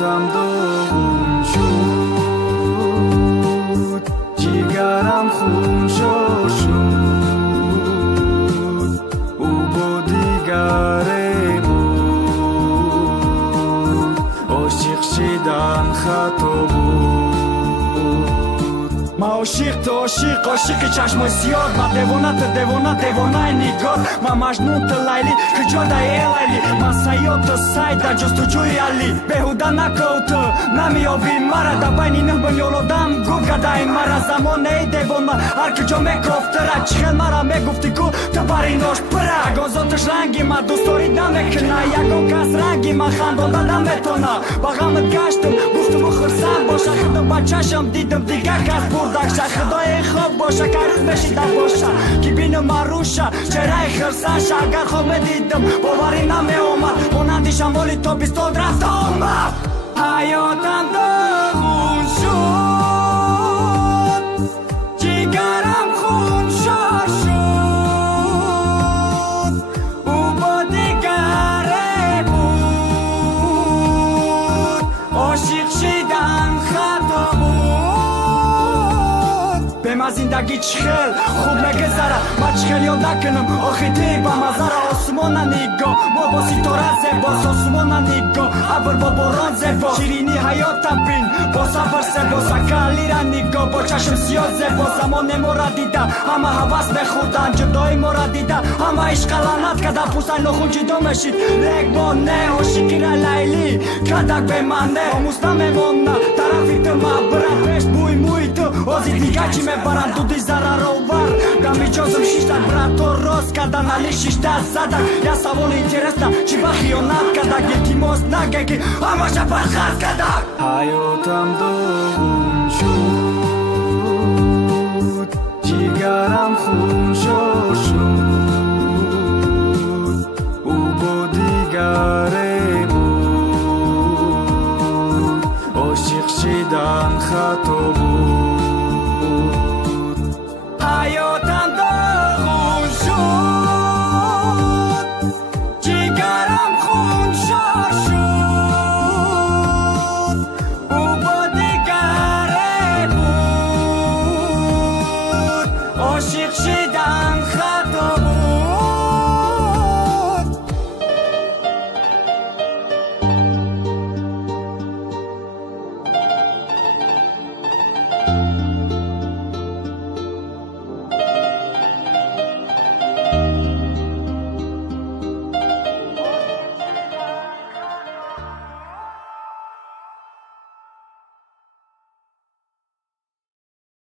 ҳаётам догун шуд, ҷигарам хуншор шуд, ӯ бо дигаре буд, ошиқ шидан хато буд. Ма ошиқ ту ошиқ, ошиқи чашмои зиёд, ма девона ту девона, девонаи нигот, ма маҷнун ту лайли, куҷода элайли, ма сайёд ту сай дар ҷустуҷӯи али. Беҳуда накӯ ту намеёбӣ мара, дар байни нӯҳ миллион одам гум кардаи мара. Замонаи девона ҳар куҷо мекофтара, чӣ хел мара мегуфти ку ту бари ношпира. Ягон зоташ ранги ма дӯстдорӣ намекуна, ягон кас ранги ма хандода наметона. Ба ғамат гаштам гуфтуму хурсанд боша, худо ба чашам дидам дигар кас бурдакша. Худои хоб боша ки рӯз мешида боша, ки бинам маруша чеҳраи хирсанша. Агар хоб медидам боварӣ намеомад, монанди шамоли тобистон рафта омад. ҳаётам догун шуд, ҷигарам хуншор шуд, ӯ бо дигаре буд, ошиқ шидан хато буд. Бема зиндагӣ чӣ хел хуб мегузара, ма чӣ хел ёд накунам охи ти ба мазара. Осмона нигоҳ, мо бо ситора зебос, осмона нигоҳ, абр бо борон зебо. Ширини ҳаётам бин, бо сафар себос, акалира нигоҳ, бо чашм сиёд зебо. Замоне моро дида, ҳама ҳавас мехӯрдан, ҷудои моро дида, ҳама ишқа лаънат карда, пӯсай нохун ҷудо мешид. Лек бо не ошиқира лайли, кадак бемане, омӯз намемона, тарафи ту мабра, пеш бӯй мӯи ту, ози дига чӣ мебаранд, дуди зараровар. Гамиҷозм шиштак, брато рост кардан, али шишта задак. Я саволи интересна, чӣ ба хиёнат кардак, илтимос нагай ки ҳамаша бархард кардак. ҳаётам догун шуд, ҷигарам хуншор шуд.